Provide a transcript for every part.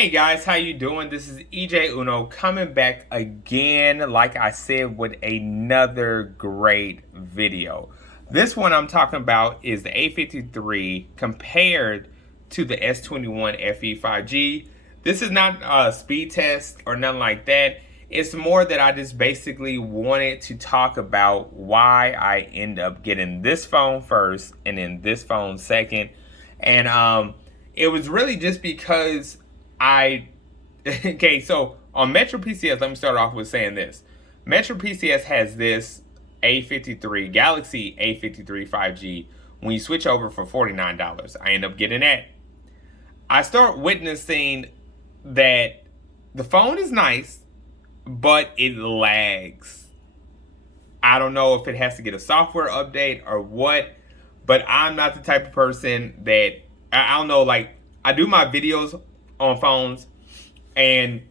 Hey guys, how you doing? This is EJ Uno coming back again, like I said, with another great video. This one I'm talking about is the A53 compared to the S21 FE 5G. This is not a speed test or nothing like that. It's more that I just basically wanted to talk about why I end up getting this phone first and then this phone second. And it was really just because okay, so on Metro PCS, let me start off with saying this. Metro PCS has this A53, Galaxy A53 5G. When you switch over for $49, I end up getting that. I start witnessing that the phone is nice, but it lags. I don't know if it has to get a software update or what, but I'm not the type of person that, I don't know, like, I do my videos on phones, and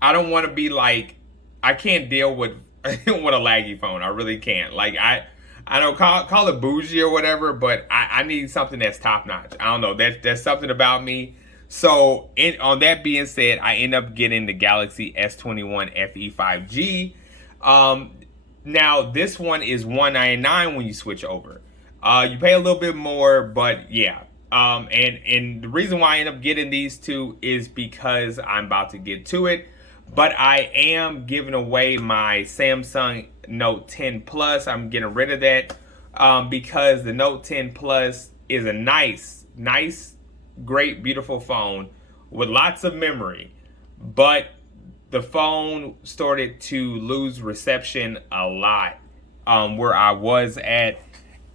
I don't want to be like, I can't deal with with a laggy phone. I really can't. Like, I don't call it bougie or whatever, but I need something that's top notch. I don't know. There's something about me. So on that being said, I end up getting the Galaxy S21 FE 5G. Now this one is $199 when you switch over. You pay a little bit more, but yeah. And the reason why I end up getting these two is because I'm about to get to it. But I am giving away my Samsung Note 10 Plus. I'm getting rid of that because the Note 10 Plus is a nice, great, beautiful phone with lots of memory. But the phone started to lose reception a lot where I was at,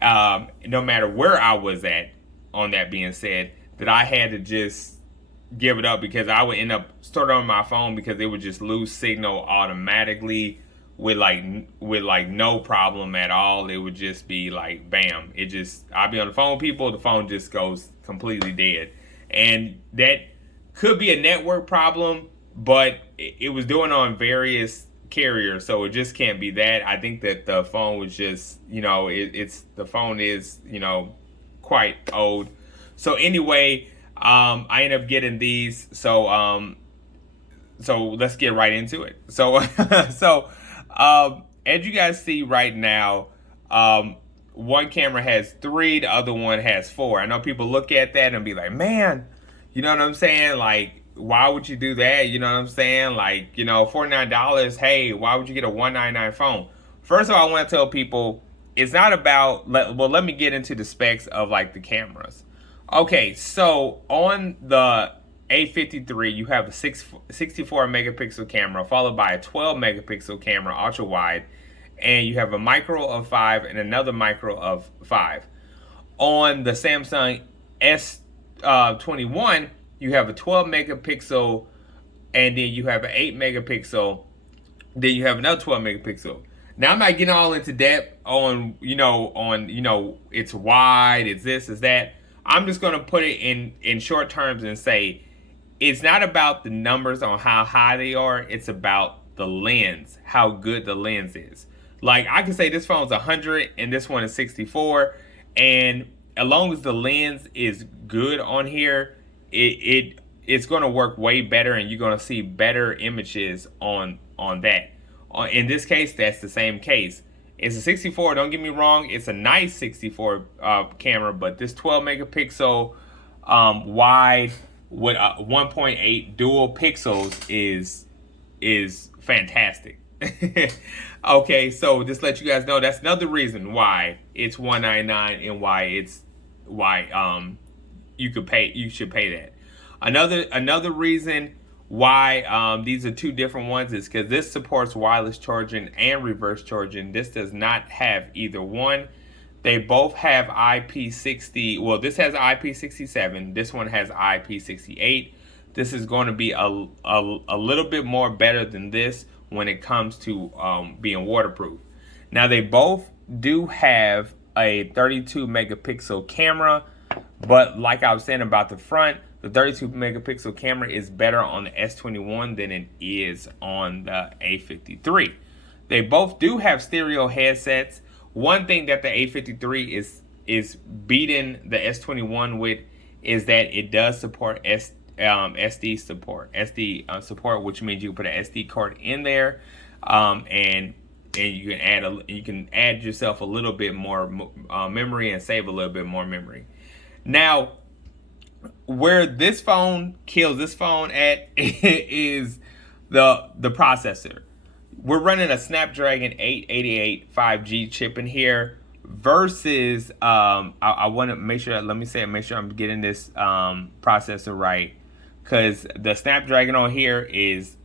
no matter where I was at. On that being said, that I had to just give it up because I would end up starting on my phone because it would just lose signal automatically with like no problem at all. It would just be like bam. I'll be on the phone with people, the phone just goes completely dead. And that could be a network problem, but it was doing on various carriers, so it just can't be that. I think that the phone was just, the phone is, quite old. So anyway, I ended up getting these. So let's get right into it. So as you guys see right now, one camera has 3, the other one has 4. I know people look at that and be like, man, you know what I'm saying? Like, why would you do that? You know what I'm saying? Like, $49, hey, why would you get a $199 phone? First of all, I want to tell people, it's not about, let me get into the specs of like the cameras. Okay, so on the A53, you have a 64 megapixel camera followed by a 12 megapixel camera ultra wide, and you have a micro of 5 and another micro of 5. On the Samsung S21, you have a 12 megapixel, and then you have an 8 megapixel, then you have another 12 megapixel. Now, I'm not getting all into depth on, it's wide, it's this, it's that. I'm just going to put it in short terms and say it's not about the numbers on how high they are. It's about the lens, how good the lens is. Like, I can say this phone's 100 and this one is 64. And as long as the lens is good on here, it's going to work way better, and you're going to see better images on that. In this case, that's the same case. It's a 64, don't get me wrong, it's a nice 64 camera, but this 12 megapixel wide with 1.8 dual pixels is fantastic. Okay, so just let you guys know, that's another reason why it's $199 and why you should pay that. Another reason why these are two different ones is because this supports wireless charging and reverse charging. This does not have either one. They both have IP60. Well, this has IP67. This one has IP68. This is going to be a little bit more better than this when it comes to being waterproof. Now, they both do have a 32 megapixel camera, but like I was saying about the front, the 32 megapixel camera is better on the S21 than it is on the A53. They both do have stereo headsets. One thing that the A53 is beating the S21 with is that it does support SD support, support, which means you can put an SD card in there, and you can add yourself a little bit more memory and save a little bit more memory. Now, where this phone kills this phone at is the processor. We're running a Snapdragon 888 5G chip in here versus I want to make sure I'm getting this processor right, because the Snapdragon on here it's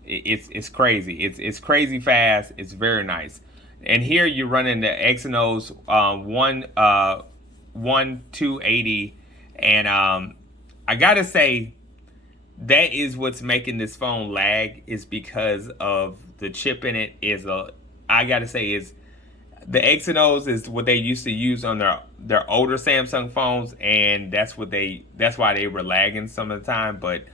crazy. It's crazy fast. It's very nice. And here you're running the Exynos 1280, and I gotta say that is what's making this phone lag, is because of the chip in it. I gotta say is the Exynos is what they used to use on their older Samsung phones, and that's why they were lagging some of the time. But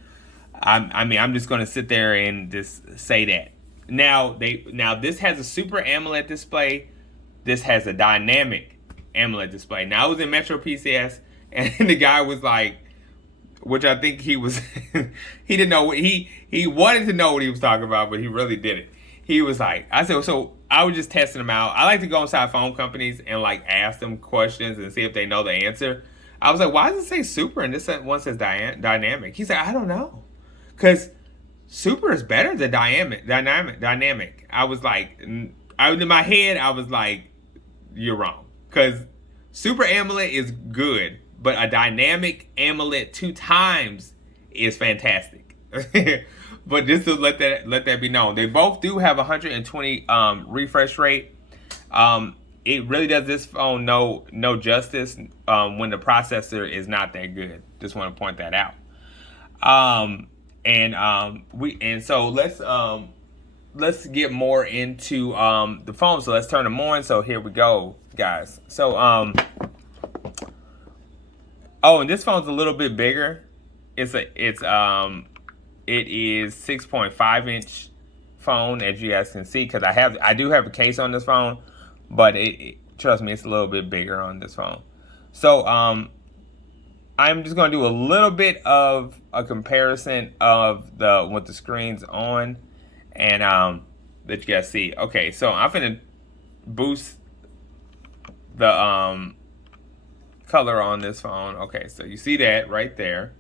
I'm just gonna sit there and just say that. Now this has a Super AMOLED display. This has a dynamic AMOLED display. Now I was in Metro PCS, and the guy was like, which I think he was, he didn't know what he wanted to know what he was talking about, but he really didn't. He was like, I said, so I was just testing them out. I like to go inside phone companies and like ask them questions and see if they know the answer. I was like, why does it say Super and this one says dynamic? He said, I don't know, because Super is better than dynamic. I was like, in my head, I was like, you're wrong, because Super AMOLED is good, but a dynamic AMOLED 2 times is fantastic. But just to let that be known, they both do have 120 refresh rate. It really does this phone no justice when the processor is not that good. Just want to point that out. So let's get more into the phone. So let's turn them on. So here we go, guys. So and this phone's a little bit bigger. It is 6.5 inch phone, as you guys can see, because I do have a case on this phone, but trust me, it's a little bit bigger on this phone. So I'm just gonna do a little bit of a comparison of with the screen's on, and that you guys see. Okay, so I'm gonna boost the color on this phone. Okay, so you see that right there.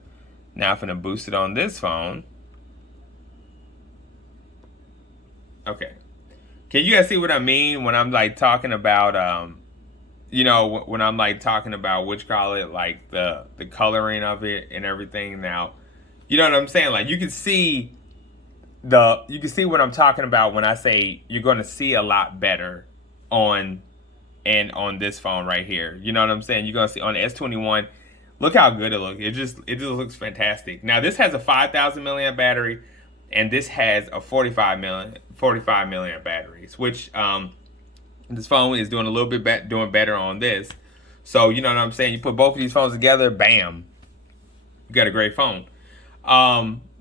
Now I'm gonna boost it on this phone. Okay, can you guys see what I mean when I'm like talking about when I'm like talking about like the coloring of it and everything? Now, you know what I'm saying? Like you can see what I'm talking about when I say you're gonna see a lot better on this phone right here. You know what I'm saying? You're gonna see on the S21. Look how good it looks. It just looks fantastic. Now this has a 5,000 milliamp battery, and this has a 45 milliamp batteries, which this phone is doing a little bit doing better on this. So you know what I'm saying? You put both of these phones together, bam, you got a great phone.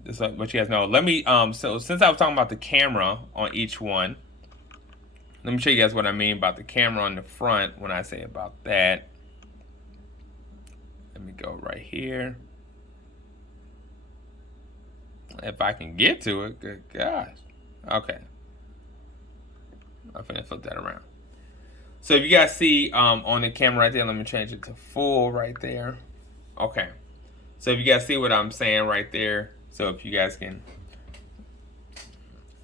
Just like what you guys know. Let me so since I was talking about the camera on each one, let me show you guys what I mean about the camera on the front when I say about that. Let me go right here. If I can get to it, good gosh. Okay. I'm gonna flip that around. So if you guys see on the camera right there, let me change it to full right there. Okay. So if you guys see what I'm saying right there, so if you guys can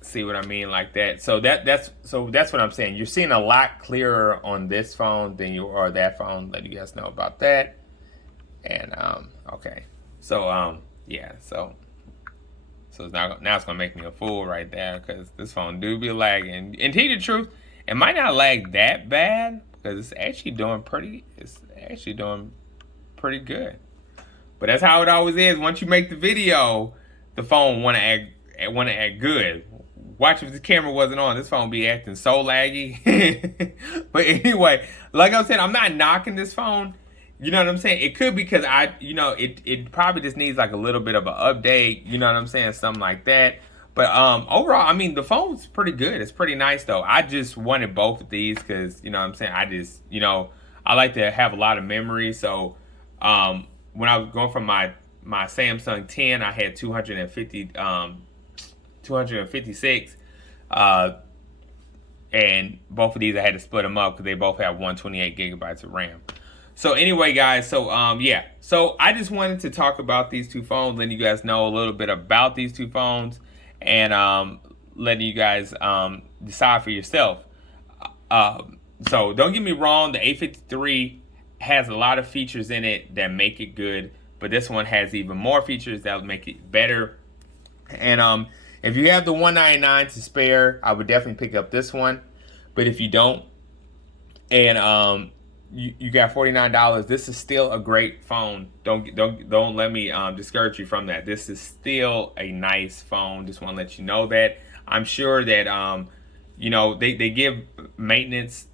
see what I mean like that. So that's what I'm saying. You're seeing a lot clearer on this phone than you are that phone. Let you guys know about that. And okay. So yeah, so now it's gonna make me a fool right there, because this phone do be lagging. And to tell you the truth, it might not lag that bad, because it's actually doing pretty good. But that's how it always is. Once you make the video, the phone wanna act good. Watch if the camera wasn't on, this phone be acting so laggy. But anyway, like I said, I'm not knocking this phone. You know what I'm saying? It could be because it probably just needs like a little bit of an update. You know what I'm saying? Something like that. But overall, I mean, the phone's pretty good. It's pretty nice though. I just wanted both of these because, you know what I'm saying, I just, I like to have a lot of memory. So when I was going from my my Samsung 10, I had 256. And both of these I had to split them up because they both have 128 gigabytes of RAM. So anyway, guys, so yeah. So I just wanted to talk about these two phones, letting you guys know a little bit about these two phones, and letting you guys decide for yourself. So don't get me wrong, the A53 has a lot of features in it that make it good, but this one has even more features that will make it better. And if you have the $199 to spare, I would definitely pick up this one. But if you don't, and you got $49, this is still a great phone. Don't let me discourage you from that. This is still a nice phone. Just want to let you know that. I'm sure that you know, they give maintenance,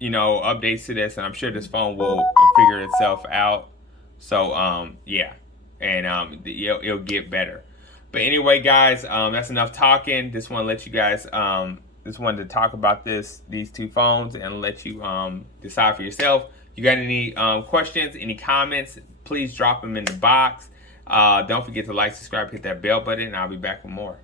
you know, updates to this, and I'm sure this phone will figure itself out. So yeah, and it'll get better. But anyway, guys, that's enough talking. Just want to let you guys just wanted to talk about these two phones and let you decide for yourself. You got any questions, any comments, please drop them in the box. Don't forget to like, subscribe, hit that bell button, and I'll be back with more.